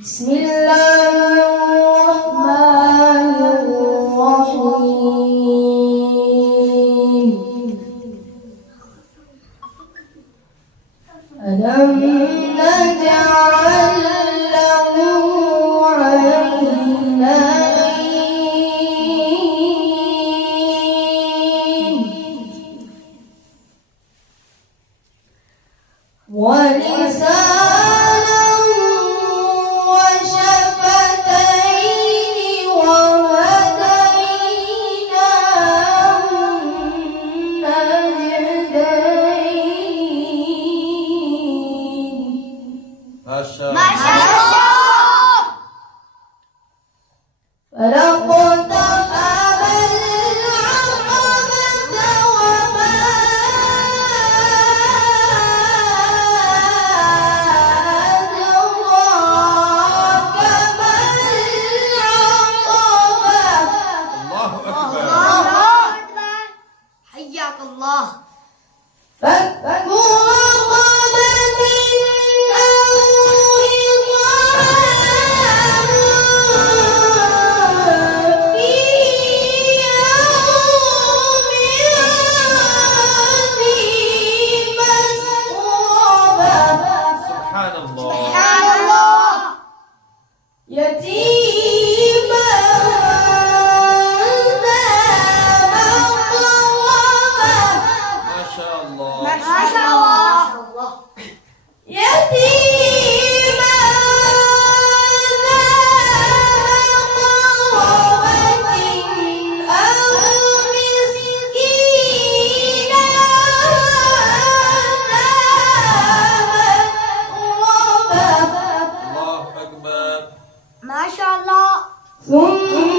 بسم الله الرحمن الرحيم ألم نجعل له عينين ولسانا وشفتين وهديناه النجدين ما شاء ما الله. شاء الله. فلاقتحم العقبة وما أدراك ما العقبة الله أكبر. الله أكبر. حياك الله. فك رقبة أو إطعام في يوم ذي مسغبة سبحان الله. سبحان الله. يتيما ذا مقربة ما شاء الله. ما شاء الله. يتيما ذا مقربة أو مسكينا ذا متربة الله أكبر. ما شاء الله. ثم